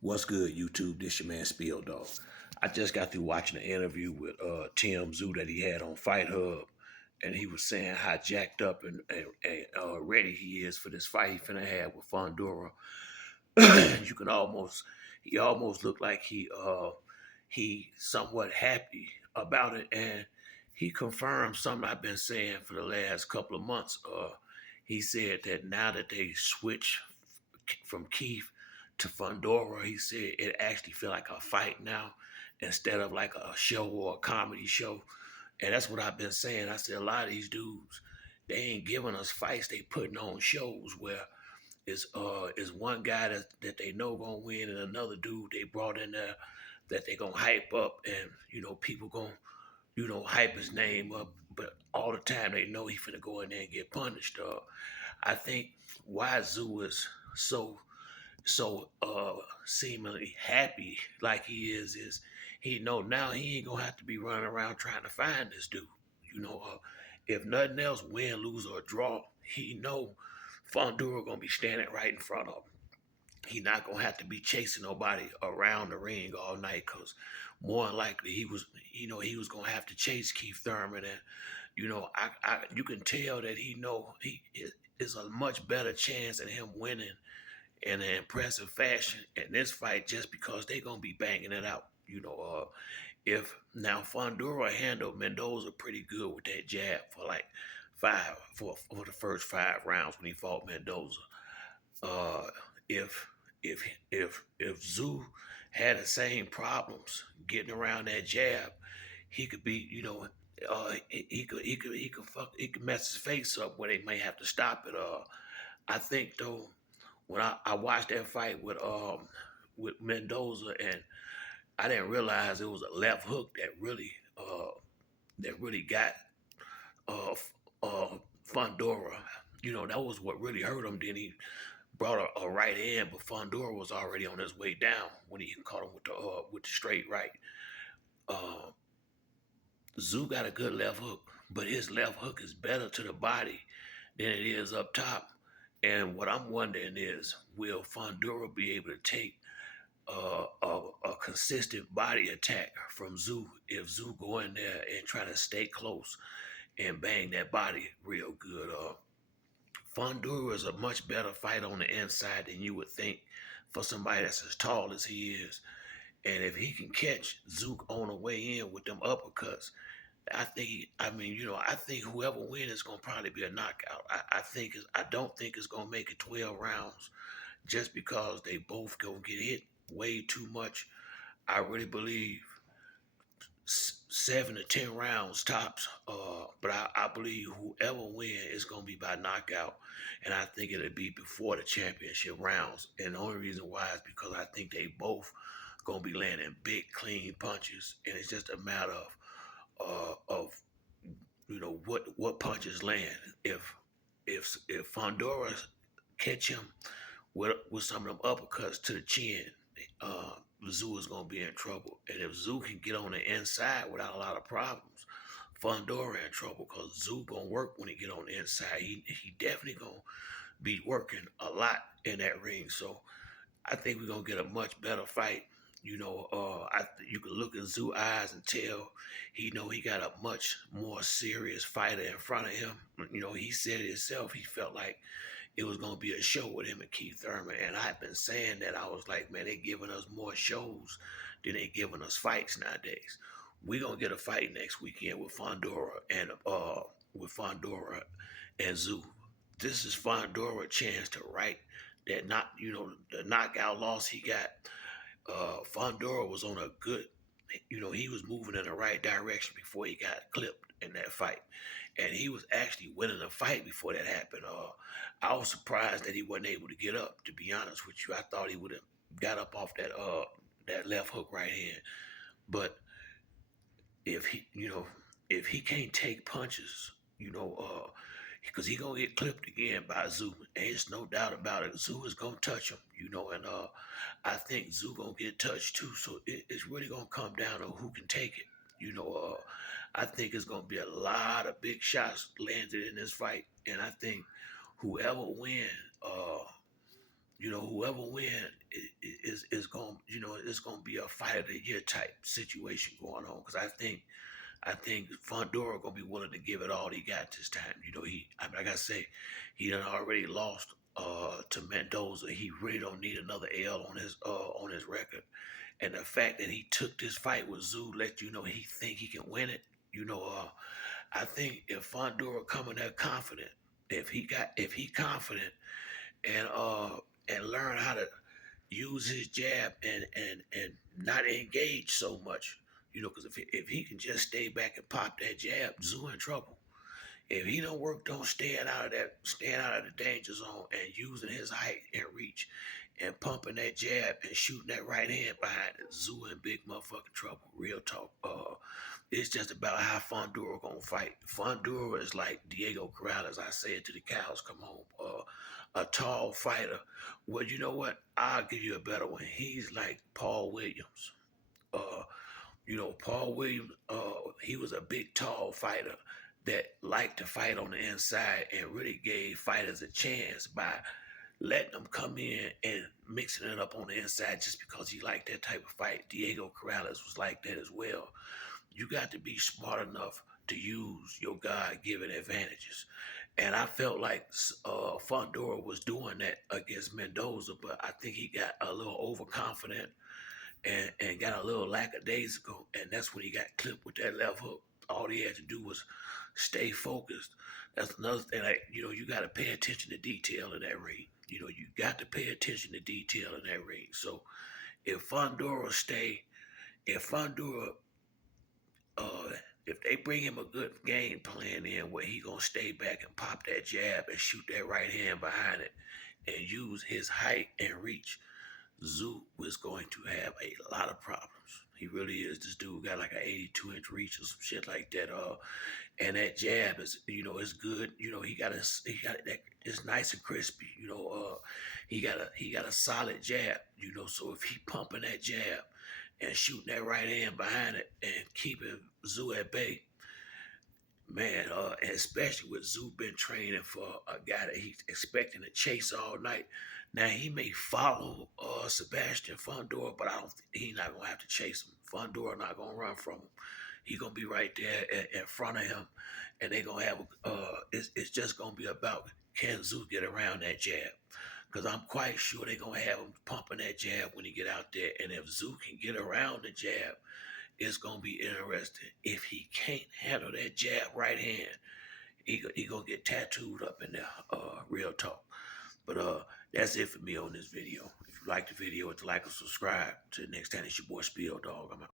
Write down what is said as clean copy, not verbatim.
What's good, YouTube? This your man Spill Dog. I just got through watching an interview with Tim Tyszu that he had on Fight Hub, and he was saying how jacked up and ready he is for this fight he finna have with Fundora. You can he almost looked like he somewhat happy about it, and he confirmed something I've been saying for the last couple of months. He said that now that they switch from Keith to Fundora, he said it actually feel like a fight now instead of like a show or a comedy show. And that's what I've been saying. I said a lot of these dudes, they ain't giving us fights. They putting on shows where is one guy that they know gonna win and another dude they brought in there that they gonna hype up, and people gonna hype his name up, but all the time they know he finna go in there and get punished. I think why Zoo is so seemingly happy like he is he know now he ain't gonna have to be running around trying to find this dude. If nothing else, win, lose, or draw, he know Fundura gonna be standing right in front of him. He not gonna have to be chasing nobody around the ring all night, cause more than likely he was gonna have to chase Keith Thurman, and you can tell that he know he is a much better chance at him winning in an impressive fashion in this fight, just because they're gonna be banging it out. If now Fundora handled Mendoza pretty good with that jab for like for the first 5 rounds when he fought Mendoza. Uh, if if Zoo had the same problems getting around that jab, he could be he could mess his face up where they may have to stop it. I think though when I watched that fight with Mendoza, and I didn't realize it was a left hook that really got uh Fundora. That was what really hurt him. Then he brought a right hand, but Fundora was already on his way down when he caught him with the straight right. Uh, Zoo got a good left hook, but his left hook is better to the body than it is up top. And what I'm wondering is, will Fundora be able to take a consistent body attack from Zoo if Zoo go in there and try to stay close and bang that body real good? Fundora is a much better fight on the inside than you would think for somebody that's as tall as he is. And if he can catch Zook on the way in with them uppercuts, I think whoever wins is gonna probably be a knockout. I don't think it's gonna make it 12 rounds just because they both gonna get hit way too much. I really believe 7 to 10 rounds tops. But I believe whoever wins is gonna be by knockout, and I think it'll be before the championship rounds. And the only reason why is because I think they both gonna be landing big, clean punches, and it's just a matter of what punches land. If Fundora catch him with some of them uppercuts to the chin, uh, Zoo is gonna be in trouble. And if Zoo can get on the inside without a lot of problems, Fundora in trouble, because Zoo gonna work when he get on the inside. He definitely gonna be working a lot in that ring. So I think we're gonna get a much better fight. You can look in Zoo eyes and tell he know he got a much more serious fighter in front of him. He said it himself. He felt like it was gonna be a show with him and Keith Thurman. And I've been saying that. I was like, man, they giving us more shows than they giving us fights nowadays. We gonna get a fight next weekend with Fundora and Zoo. This is Fundora chance to right that not the knockout loss he got. Fundora was on a good, he was moving in the right direction before he got clipped in that fight, and he was actually winning the fight before that happened. I was surprised that he wasn't able to get up. To be honest with you, I thought he would have got up off that left hook right hand. But if he can't take punches, because he gonna get clipped again by Zoo. There's no doubt about it. Zoo is gonna touch him, and I think Zoo gonna get touched too. So it's really gonna come down to who can take it. I think it's gonna be a lot of big shots landed in this fight, and I think whoever win, whoever win is going, it's going to be a fight of the year type situation going on, because I think Fundora gonna be willing to give it all he got this time. Like I say, he done already lost to Mendoza. He really don't need another L on his record. And the fact that he took this fight with Zoo let you know he think he can win it. I think if Fundora coming there confident, if he confident and learn how to use his jab and not engage so much. Because if he can just stay back and pop that jab, Zoo in trouble. If he don't work on staying out of the danger zone and using his height and reach and pumping that jab and shooting that right hand behind it, Zoo in big motherfucking trouble. Real talk. It's just about how Fundora gonna fight. Fundora is like Diego Corrales. I say it to the cows come home. A tall fighter. Well, you know what? I'll give you a better one. He's like Paul Williams. Uh, Paul Williams, he was a big, tall fighter that liked to fight on the inside and really gave fighters a chance by letting them come in and mixing it up on the inside just because he liked that type of fight. Diego Corrales was like that as well. You got to be smart enough to use your God-given advantages. And I felt like Fundora was doing that against Mendoza, but I think he got a little overconfident and got a little lackadaisical, and that's when he got clipped with that left hook. All he had to do was stay focused. That's another thing. You got to pay attention to detail in that ring. You got to pay attention to detail in that ring. So if Fundora stay, if Fundora, uh, if they bring him a good game plan in where he gonna stay back and pop that jab and shoot that right hand behind it and use his height and reach, Zoo is going to have a lot of problems. He really is. This dude got like an 82-inch reach or some shit like that. And that jab is good. That. It's nice and crispy. He got a solid jab. So if he pumping that jab and shooting that right hand behind it and keeping Zoo at bay, man, and especially with Zoo been training for a guy that he's expecting to chase all night. Now he may follow Sebastian Fundora, but I don't think he's not gonna have to chase him. Fundora not gonna run from him. He gonna be right there in front of him, and they gonna have. It's just gonna be about can Zoo get around that jab, because I'm quite sure they gonna have him pumping that jab when he get out there, and if Zoo can get around the jab, it's gonna be interesting. If he can't handle that jab right hand, he gonna get tattooed up in there. Real talk. But that's it for me on this video. If you like the video, hit the like and subscribe. Till next time, it's your boy Spill Dog. I'm out.